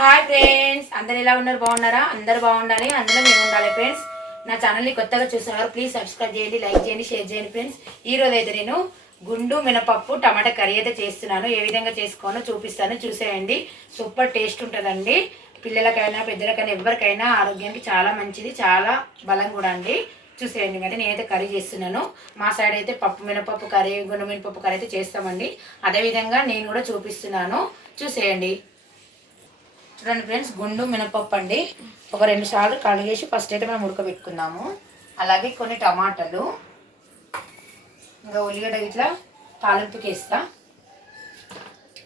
Hi friends అందరు ఎలా ఉన్నారు? బాగున్నారా? అందరు బాగుండాలి అందరూ మేము ఉండాలి ఫ్రెండ్స్ నా ఛానల్ని కొత్తగా చూసేవారు ప్లీజ్ సబ్స్క్రైబ్ చేయండి లైక్ చేయండి షేర్ చేయండి ఫ్రెండ్స్ ఈ రోజు అయితే నేను గుండు మినపప్పు టమాటా కర్రీ అయితే చేస్తున్నాను. ఏ విధంగా చేసుకోనో చూపిస్తాను. చూసేయండి. సూపర్ టేస్ట్ ఉంటుందండి. పిల్లలకైనా పెద్దలకైనా ఎవరికైనా ఆరోగ్యానికి చాలా మంచిది చాలా బలం కూడా అండి. చూసేయండి మరి నేనైతే కర్రీ చేస్తున్నాను. మా సైడ్ అయితే పప్పు మినపప్పు కర్రీ గుండు మినపప్పు కర్రీ అయితే చేస్తామండి. అదేవిధంగా నేను కూడా చూపిస్తున్నాను. చూసేయండి. చూడండి ఫ్రెండ్స్ గుండు మినపప్పు అండి. ఒక రెండు సార్లు కడిగేసి ఫస్ట్ అయితే మనం ఉడకబెట్టుకుందాము. అలాగే కొన్ని టమాటాలు ఇంకా ఉల్లిగడ్డ ఇట్లా తాలింపుకేస్తా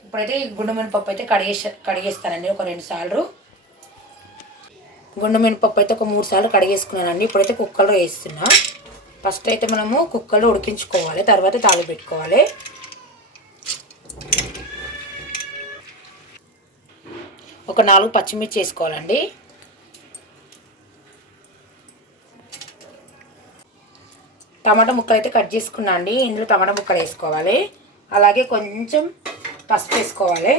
ఇప్పుడైతే ఈ గుండు మినపప్పు అయితే కడిగేసి కడిగేస్తానండి ఒక రెండు సార్లు. గుండు మినపప్పు అయితే ఒక మూడు సార్లు కడిగేసుకున్నానండి. ఇప్పుడైతే కుక్కర్లో వేస్తున్నా. ఫస్ట్ అయితే మనము కుక్కర్లో ఉడికించుకోవాలి. తర్వాత తాళి పెట్టుకోవాలి. ఒక నాలుగు పచ్చిమిర్చి వేసుకోవాలండి. టమాటా ముక్కలు అయితే కట్ చేసుకున్నా అండి. ఇందులో టమాటా ముక్కలు వేసుకోవాలి. అలాగే కొంచెం పసుపు వేసుకోవాలి.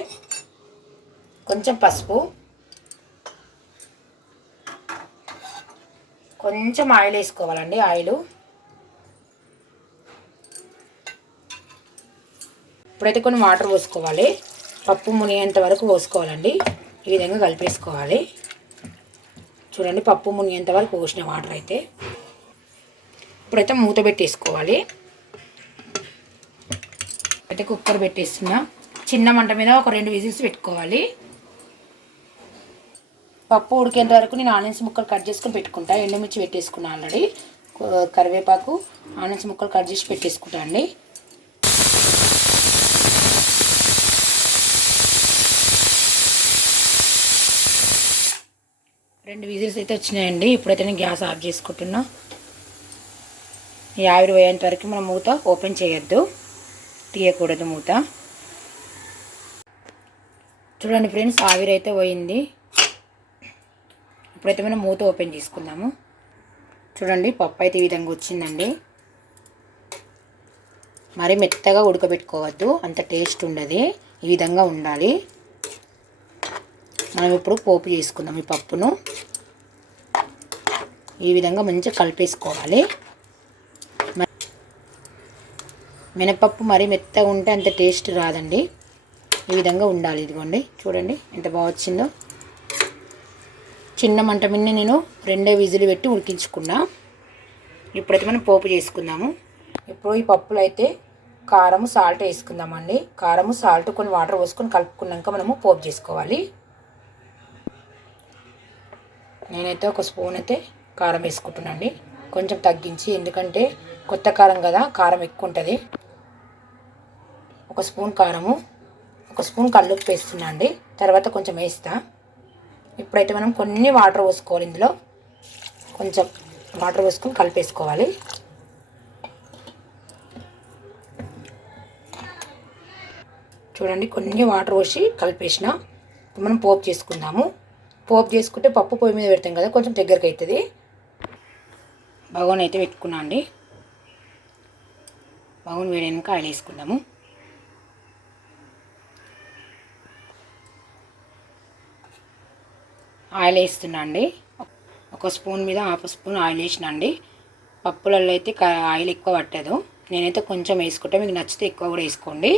కొంచెం పసుపు. కొంచెం ఆయిల్ వేసుకోవాలండి ఆయిల్. ఇప్పుడైతే కొన్ని వాటర్ పోసుకోవాలి. పప్పు మునిగేంత వరకు పోసుకోవాలండి. ఈ విధంగా కలిపేసుకోవాలి. చూడండి పప్పు మునిగేంత వరకు పోసిన వాటర్ అయితే. ఇప్పుడైతే మూత పెట్టేసుకోవాలి. అయితే కుక్కర్ పెట్టేస్తున్నా. చిన్న మంట మీద ఒక రెండు విజిల్స్ పెట్టుకోవాలి. పప్పు ఉడికేంత వరకు నేను ఆనియన్స్ ముక్కలు కట్ చేసుకొని పెట్టుకుంటా. ఎండుమిర్చి పెట్టేసుకున్నా ఆల్రెడీ. కరివేపాకు ఆనియన్స్ ముక్కలు కట్ చేసి పెట్టేసుకుంటా అండి. రెండు విజిల్స్ అయితే వచ్చినాయండి. ఇప్పుడైతే నేను గ్యాస్ ఆఫ్ చేసుకుంటున్నా. ఈ ఆవిరి పోయేంత వరకు మనం మూత ఓపెన్ చేయొద్దు. తీయకూడదు మూత. చూడండి ఫ్రెండ్స్ ఆవిరి అయితే పోయింది. ఇప్పుడైతే మనం మూత ఓపెన్ చేసుకుందాము. చూడండి పప్పు అయితే ఈ విధంగా వచ్చిందండి. మరి మెత్తగా ఉడకబెట్టుకోవద్దు. అంత టేస్ట్ ఉండదు. ఈ విధంగా ఉండాలి. మనం ఇప్పుడు పోపు చేసుకుందాం ఈ పప్పును. ఈ విధంగా మంచిగా కలిపేసుకోవాలి. మినపప్పు మరీ మెత్తగా ఉంటే అంత టేస్ట్ రాదండి. ఈ విధంగా ఉండాలి ఇదిగోండి. చూడండి ఎంత బాగా వచ్చిందో. చిన్న మంట మిన్న నేను రెండే విజులు పెట్టి ఉడికించుకున్నా. ఇప్పుడైతే మనం పోపు చేసుకుందాము. ఇప్పుడు ఈ పప్పులు అయితే కారము సాల్ట్ వేసుకుందామండి. కారము సాల్ట్ కొన్ని వాటర్ పోసుకొని కలుపుకున్నాక మనము పోపు చేసుకోవాలి. నేనైతే ఒక స్పూన్ అయితే కారం వేసుకుంటున్నాండి కొంచెం తగ్గించి ఎందుకంటే కొత్త కారం కదా కారం ఎక్కువ ఉంటుంది. ఒక స్పూన్ కారము ఒక స్పూన్ కల్లుప్పు వేస్తున్నా అండి. తర్వాత కొంచెం వేస్తా. ఇప్పుడైతే మనం కొన్ని వాటర్ పోసుకోవాలి ఇందులో. కొంచెం వాటర్ పోసుకొని కలిపేసుకోవాలి. చూడండి కొన్ని వాటర్ పోసి కలిపేసిన. మనం పోపు చేసుకుందాము. పోపు చేసుకుంటే పప్పు పొయ్యి మీద పెడతాం కదా కొంచెం దగ్గరికి అవుతుంది బగోన్ అయితే పెట్టుకున్నా అండి. బగోన్ వేడైనాక ఆయిల్ వేసుకుందాము. ఆయిల్ వేస్తున్నా అండి. ఒక స్పూన్ మీద హాఫ్ స్పూన్ ఆయిల్ వేసిన అండి. పప్పులలో అయితే ఆయిల్ ఎక్కువ పట్టదు. నేనైతే కొంచెం వేసుకుంటా మీకు నచ్చితే ఎక్కువ కూడా వేసుకోండి.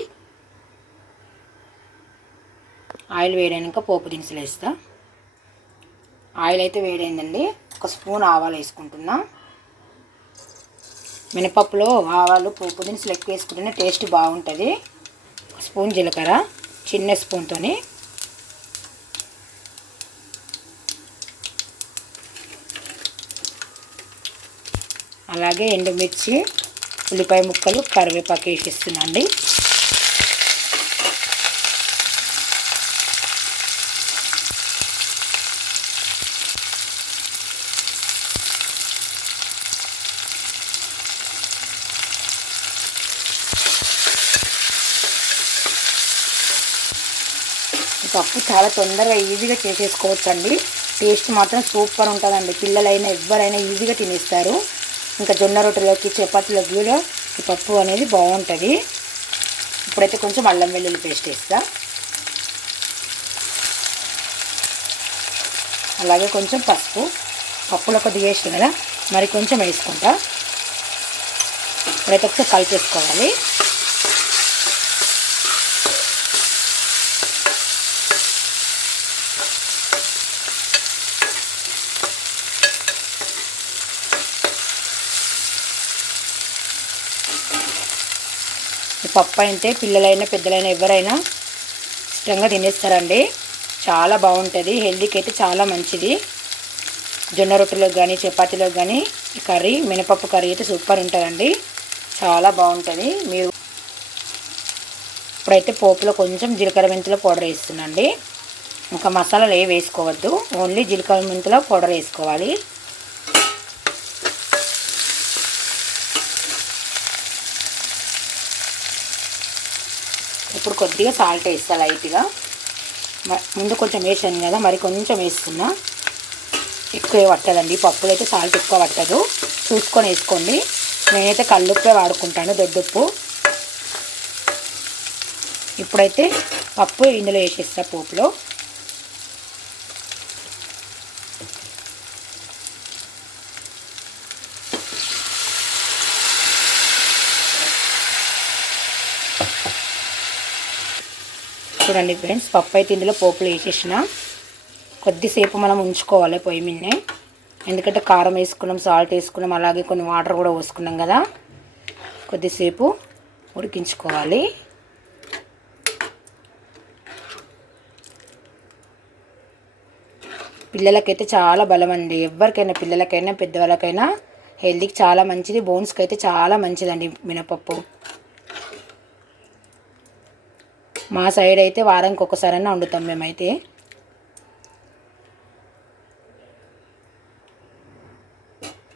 ఆయిల్ వేడైనాక పోపు దినుసులు వేస్తాను ఆయిల్ అయితే వేడైందండి. ఒక స్పూన్ ఆవాలు వేసుకుంటున్నా. మినపప్పులో ఆవాలు పోపు దినుసులు ఎక్కువ వేసుకుంటేనే టేస్ట్ బాగుంటుంది. స్పూన్ జీలకర్ర చిన్న స్పూన్తోని అలాగే ఎండుమిర్చి ఉల్లిపాయ ముక్కలు కరివేపాకు వేసిస్తున్నాండి. పప్పు చాలా తొందరగా ఈజీగా చేసేసుకోవచ్చు అండి టేస్ట్ మాత్రం సూపర్ ఉంటుందండి. పిల్లలైనా ఎవరైనా ఈజీగా తినేస్తారు. ఇంకా జొన్న రొట్టెలోకి చపాతీలోకి కూడా ఈ పప్పు అనేది బాగుంటుంది. ఇప్పుడైతే కొంచెం అల్లం వెల్లుల్లి పేస్ట్ వేస్తా. అలాగే కొంచెం పసుపు. పప్పులో కొద్దిగా వేసిన కదా మరి కొంచెం వేసుకుంటా. ఇప్పుడైతే ఒకసారి కలిపేసుకోవాలి. పప్పు అంటే పిల్లలైనా పెద్దలైనా ఎవరైనా ఇష్టంగా తినేస్తారండి. చాలా బాగుంటుంది. హెల్దీకి అయితే చాలా మంచిది. జొన్న రొట్టెలకు కానీ చపాతీలకు కానీ ఈ కర్రీ మినపప్పు కర్రీ అయితే సూపర్ ఉంటుందండి. చాలా బాగుంటుంది. మీరు ఇప్పుడైతే పోపులో కొంచెం జీలకర్ర మెంతుల పౌడర్ వేస్తున్నాండి. ఇంకా మసాలాలు ఏ వేసుకోవద్దు. ఓన్లీ జీలకర్ర మెంతుల పౌడర్ వేసుకోవాలి. ఇప్పుడు కొద్దిగా సాల్ట్ వేస్తా లైట్గా ముందు కొంచెం వేసాను కదా మరి కొంచెం వేస్తున్నా. ఎక్కువ పట్టదండి పప్పులు అయితే సాల్ట్ ఎక్కువ పట్టదు. చూసుకొని వేసుకోండి. నేనైతే కళ్ళుప్పే వాడుకుంటాను దొడ్డుప్పు. ఇప్పుడైతే పప్పు ఇందులో వేసేస్తా పోపులో. చూడండి ఫ్రెండ్స్ పప్పు అయితే ఇందులో పోపులు వేసేసిన. కొద్దిసేపు మనం ఉంచుకోవాలి పొయ్యి మీదనే. ఎందుకంటే కారం వేసుకున్నాం సాల్ట్ వేసుకున్నాం అలాగే కొన్ని వాటర్ కూడా పోసుకున్నాం కదా. కొద్దిసేపు ఉడికించుకోవాలి. పిల్లలకైతే చాలా బలం అండి. ఎవరికైనా పిల్లలకైనా పెద్దవాళ్ళకైనా హెల్తీకి చాలా మంచిది బోన్స్కి అయితే చాలా మంచిదండి మినపప్పు. మా సైడ్ అయితే వారానికి ఒకసారైనా వండుతాం మేమైతే.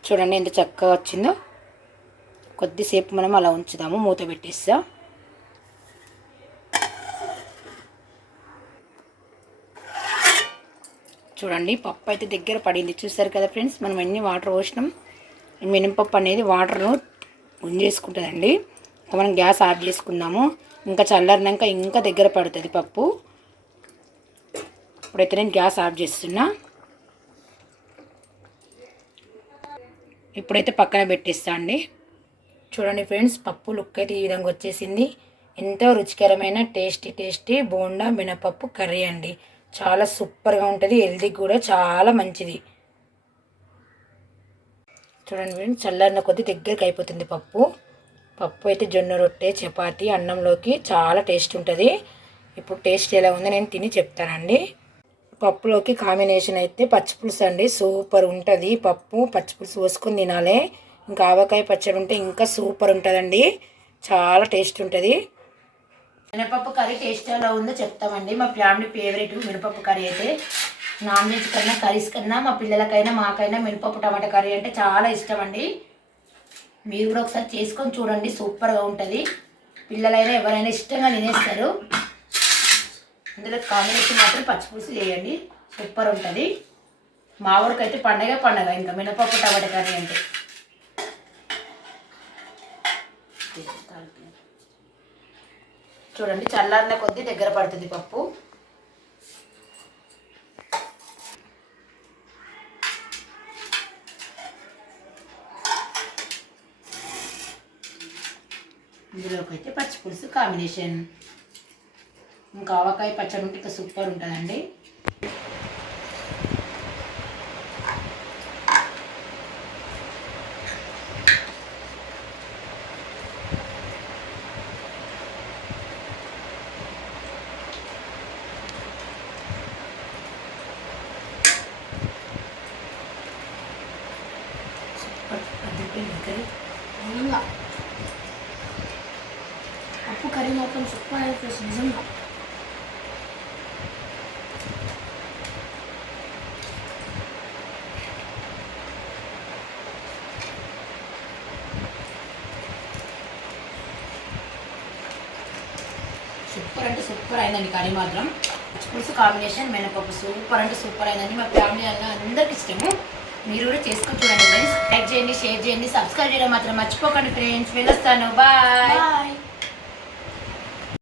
చూడండి ఎంత చక్కగా వచ్చిందో. కొద్దిసేపు మనం అలా ఉంచుదాము మూత పెట్టేస్తా. చూడండి పప్పు అయితే దగ్గర పడింది. చూసారు కదా ఫ్రెండ్స్ మనం ఎన్ని వాటర్ పోసినాం. మినపప్పు అనేది వాటర్ను గుంజేసుకుంటుందండి మనం గ్యాస్ ఆఫ్ చేసుకుందాము. ఇంకా చల్లారినాక ఇంకా దగ్గర పడుతుంది పప్పు. ఇప్పుడైతే నేను గ్యాస్ ఆఫ్ చేస్తున్నా. ఇప్పుడైతే పక్కన పెట్టేస్తా అండి. చూడండి ఫ్రెండ్స్ పప్పు లుక్ అయితే ఈ విధంగా వచ్చేసింది. ఎంతో రుచికరమైన టేస్టీ టేస్టీ బోండా మినపప్పు కర్రీ అండి. చాలా సూపర్గా ఉంటుంది హెల్దీకి కూడా చాలా మంచిది. చూడండి ఫ్రెండ్స్ చల్లారిన కొద్దీ దగ్గరికి అయిపోతుంది పప్పు. పప్పు అయితే జొన్న రొట్టె చపాతి అన్నంలోకి చాలా టేస్ట్ ఉంటుంది. ఇప్పుడు టేస్ట్ ఎలా ఉందో నేను తిని చెప్తానండి. పప్పులోకి కాంబినేషన్ అయితే పచ్చిపులుసు అండి. సూపర్ ఉంటుంది. పప్పు పచ్చిపులుసు పోసుకొని తినాలి. ఇంకా ఆవకాయ పచ్చడి ఉంటే ఇంకా సూపర్ ఉంటుందండి. చాలా టేస్ట్ ఉంటుంది. మినపప్పు కర్రీ టేస్ట్ ఎలా ఉందో చెప్తామండి. మా ఫ్యామిలీ ఫేవరెట్ మినపప్పు కర్రీ అయితే. నాన్ వెజ్ కన్నా కర్రీస్ కన్నా మా పిల్లలకైనా మాకైనా మినపప్పు టమాటా కర్రీ అంటే చాలా ఇష్టం అండి మీరు కూడా ఒకసారి చేసుకొని చూడండి సూపర్గా ఉంటుంది. పిల్లలైనా ఎవరైనా ఇష్టంగా తినేస్తారు. అందులో కాంబినేషన్ మాత్రం పచ్చిపులుసు చేయండి సూపర్ ఉంటుంది. మా ఊరికి అయితే పండగ పండగ ఇంకా మినపప్పు టమాటా కర్రీ అంటే. చూడండి చల్లారిన కొద్దీ దగ్గర పడుతుంది పప్పు. ఇందులోకి అయితే పచ్చి పులుసు కాంబినేషన్ ఇంకా ఆవకాయ పచ్చడి ఉంటే ఇంకా సూపర్ ఉంటుందండి. సూపర్ అదిరిపోయింది కర్రీ అప్పు కర్రీ మాత్రం సూపర్ అయిపోయింది నిజంగా సూపర్ అంటే సూపర్ అయిందండి కర్రీ మాత్రం. పులుసు కాంబినేషన్ మినపప్పు సూపర్ అంటే సూపర్ అయిందండి మా ఫ్యామిలీ అన్న అందరికి ఇష్టము. మీరు కూడా చేసుకొని చూడండి ఫ్రెండ్స్ లైక్ చేయండి షేర్ చేయండి సబ్స్క్రైబ్ చేయడం మాత్రం మర్చిపోకండి ఫ్రెండ్స్ వెళ్ళొస్తాను. బాయ్